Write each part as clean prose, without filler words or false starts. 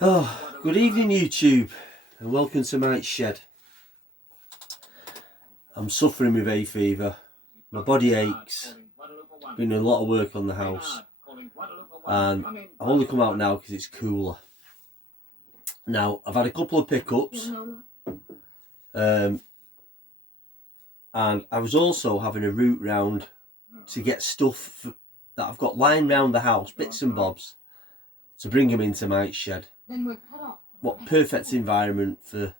Oh, good evening YouTube and welcome to Mike's Shed. I'm suffering with hay fever, my body aches, been doing a lot of work on the house and I've only come out now because it's cooler. Now I've had a couple of pickups and I was also having a route round to get stuff that I've got lying around the house, bits and bobs, to bring them into Mike's Shed. What perfect environment for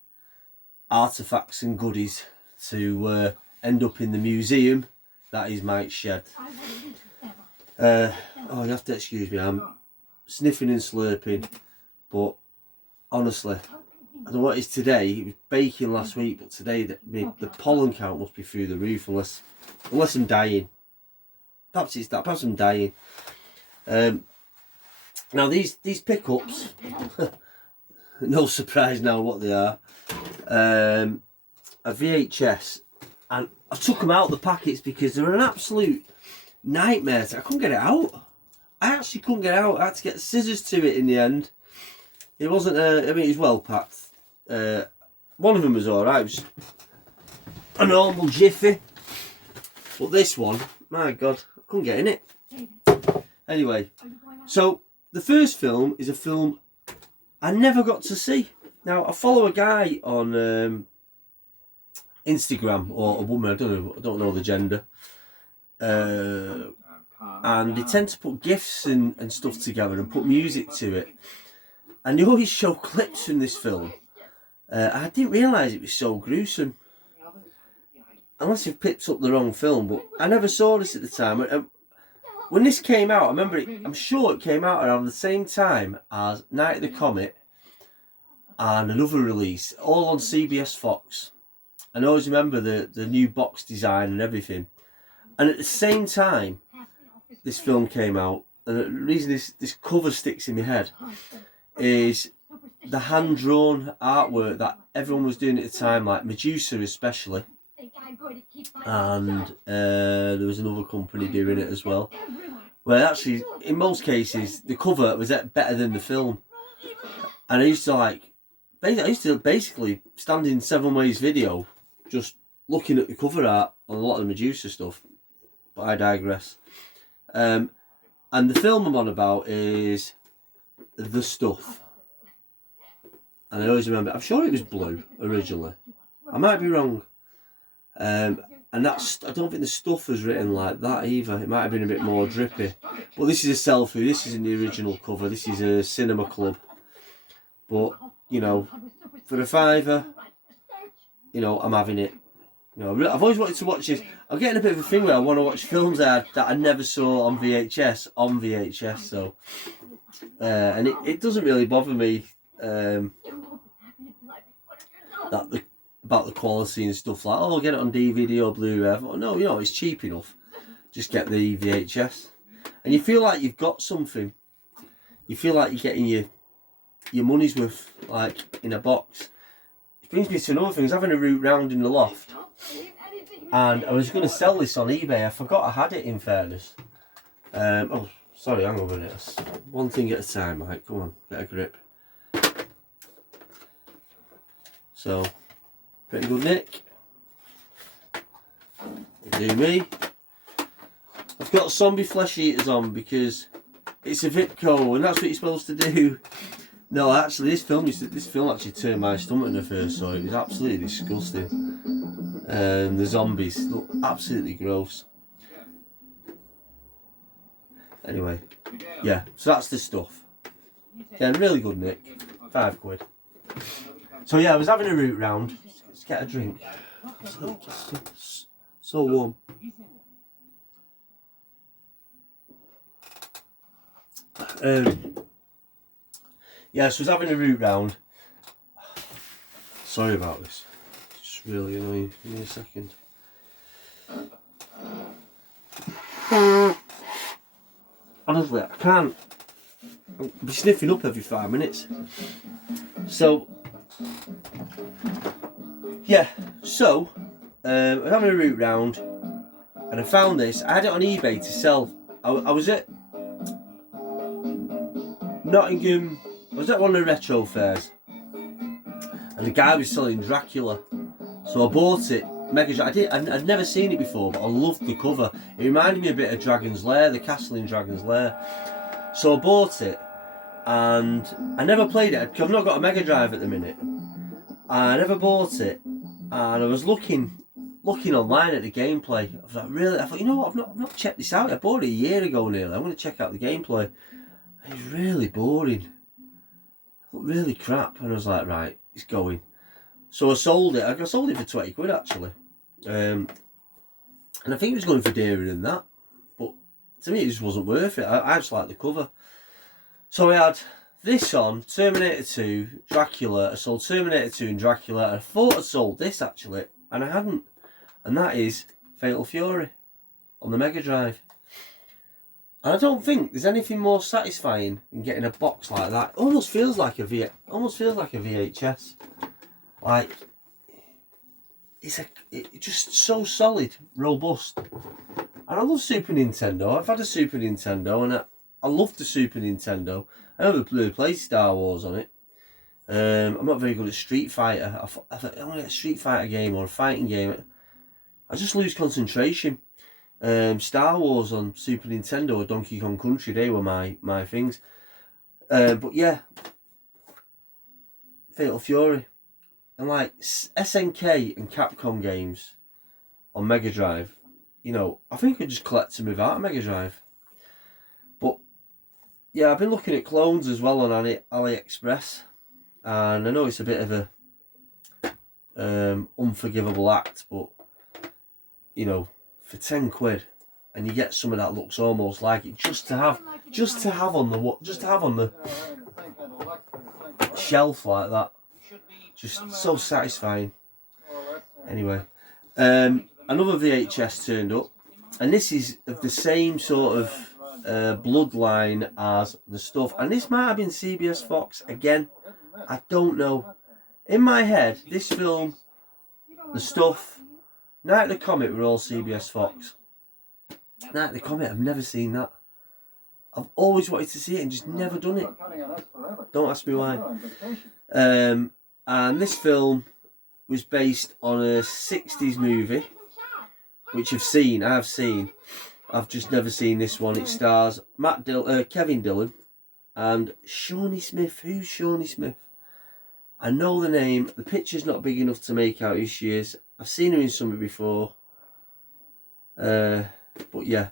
artefacts and goodies to end up in the museum that is Mike's Shed. Oh, you have to excuse me, I'm sniffing and slurping, but honestly, I don't know what it is today. It was baking last week, but today the pollen count must be through the roof unless I'm dying. Perhaps it's that, perhaps I'm dying. Now these pickups, no surprise now what they are, a VHS, and I took them out of the packets because they were an absolute nightmare. I couldn't get it out. I actually couldn't get it out. I had to get scissors to it in the end. It wasn't, I mean, it was well packed. One of them was alright. It was a normal jiffy. But this one, my God, I couldn't get in it. Anyway, so the first film is a film I never got to see. Now, I follow a guy on Instagram, or a woman, I don't know the gender. And they tend to put GIFs and stuff together and put music to it. And they always show clips from this film. I didn't realise it was so gruesome. Unless you've picked up the wrong film, but I never saw this at the time. When this came out, I remember I'm sure it came out around the same time as Night of the Comet and another release, all on CBS Fox. And I always remember the new box design and everything. And at the same time, this film came out, and the reason this cover sticks in my head is the hand-drawn artwork that everyone was doing at the time, like Medusa especially. And there was another company doing it as well. Well, actually, in most cases, the cover was better than the film. And I used to basically stand in Seven Ways video, just looking at the cover art on a lot of the Medusa stuff. But I digress. And the film I'm on about is The Stuff. And I always remember, I'm sure it was blue originally. I might be wrong. And I don't think The Stuff was written like that either. It might have been a bit more drippy. But this is a selfie. This isn't the original cover. This is a cinema club. But, you know, for a £5, you know, I'm having it. You know, I've always wanted to watch this. I'm getting a bit of a thing where I want to watch films that I never saw on VHS. So, and it doesn't really bother me about the quality and stuff like, oh, I'll get it on DVD or Blu-ray. No, you know, it's cheap enough. Just get the VHS. And you feel like you've got something. You feel like you're getting your money's worth, like, in a box. Which brings me to another thing. I was having a route round in the loft. And I was going to sell this on eBay. I forgot I had it, in fairness. Oh, sorry, hang on a minute. One thing at a time, Mike. Come on, get a grip. So, pretty good nick. Do me. I've got zombie flesh eaters on because it's a Vipco and that's what you're supposed to do. No, actually, this film actually turned my stomach in the first saw. It was absolutely disgusting. The zombies look absolutely gross. Anyway, yeah, so that's The Stuff. Yeah, really good nick. £5. So yeah, I was having a route round. Let's get a drink. So warm. Yeah, so I was having a route round. Sorry about this. It's really annoying. Give me a second. Honestly, I can't. I'll be sniffing up every 5 minutes. So, yeah, so I was having a route round and I found this. I had it on eBay to sell. I was at Nottingham was at one of the retro fairs, and the guy was selling Dracula. So I bought it, Mega Drive. I'd never seen it before, but I loved the cover. It reminded me a bit of Dragon's Lair, the castle in Dragon's Lair. So I bought it, and I never played it because I've not got a Mega Drive at the minute. I never bought it, and I was looking online at the gameplay. I thought, you know what? I've not checked this out. I bought it a year ago nearly. I'm going to check out the gameplay. It was really boring. It looked really crap, and I was like, right, it's going. So I sold it. I sold it for 20 quid actually, and I think it was going for dearer than that. But to me, it just wasn't worth it. I just liked the cover. So I had this on, Terminator 2, Dracula. I sold Terminator 2 and Dracula, and I thought I sold this actually, and I hadn't. And that is Fatal Fury on the Mega Drive. And I don't think there's anything more satisfying than getting a box like that. It almost feels like a VHS. Like it's just so solid, robust. And I love Super Nintendo. I've had a Super Nintendo, and I love the Super Nintendo. I never played Star Wars on it. I'm not very good at Street Fighter. I thought I want to get a Street Fighter game or a fighting game. I just lose concentration. Star Wars on Super Nintendo or Donkey Kong Country, they were my things. But yeah, Fatal Fury. And like SNK and Capcom games on Mega Drive, you know, I think I could just collect them without a Mega Drive. But yeah, I've been looking at clones as well on AliExpress, and I know it's a bit of a unforgivable act, but you know, for 10 quid, and you get something that looks almost like it, just to have on the shelf like that. Just so satisfying. Anyway, another VHS turned up, and this is of the same sort of bloodline as The Stuff, and this might have been CBS Fox again. I don't know. In my head, this film, The Stuff, Night of the Comet were all CBS Fox. Night of the Comet, I've never seen that. I've always wanted to see it and just never done it. Don't ask me why. And this film was based on a 60s movie, which I've seen. I've just never seen this one. It stars Kevin Dillon and Shawnee Smith. Who's Shawnee Smith? I know the name. The picture's not big enough to make out who she is. I've seen her in something before. But yeah.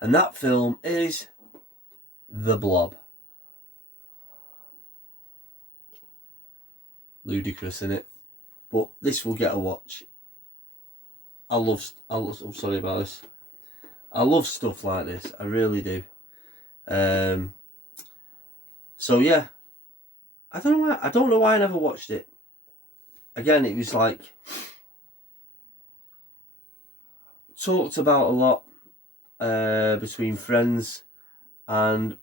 And that film is The Blob. Ludicrous, innit? But this will get a watch. I'm sorry about this. I love stuff like this. I really do. So yeah. I don't know why I never watched it. Again, it was like talked about a lot between friends, and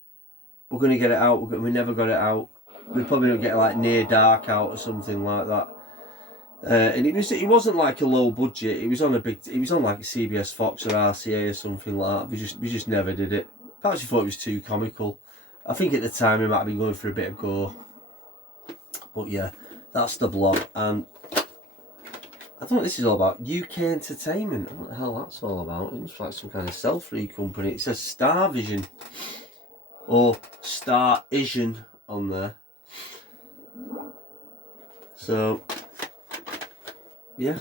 we're going to get it out. We never got it out. We probably don't get like Near Dark out or something like that. And it wasn't like a low budget. It was on like a CBS Fox or RCA or something like that. We just never did it. Perhaps we thought it was too comical. I think at the time we might have been going for a bit of gore. But yeah, that's The Blob, and I don't know what this is all about. UK Entertainment. What the hell that's all about? It looks like some kind of cell-free company. It says Star Vision or Star Vision on there. So yeah.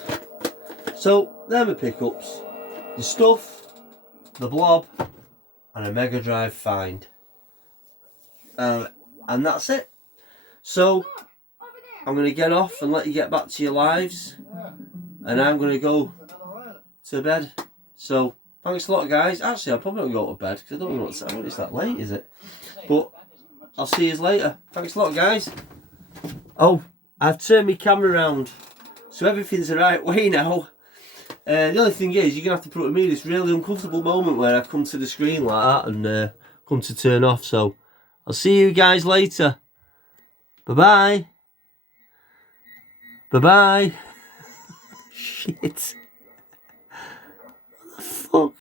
So they're my pickups. The Stuff, The Blob, and a Mega Drive find. And that's it. So I'm going to get off and let you get back to your lives, and I'm going to go to bed. So thanks a lot, guys. Actually, I'll probably not go to bed because I don't know what time it's that late, is it? But I'll see you later. Thanks a lot, guys. Oh, I've turned my camera around, so everything's the right way now. The only thing is, you're going to have to put with me this really uncomfortable moment where I come to the screen like that and come to turn off. So I'll see you guys later. Bye-bye. Bye-bye. Shit. What the fuck?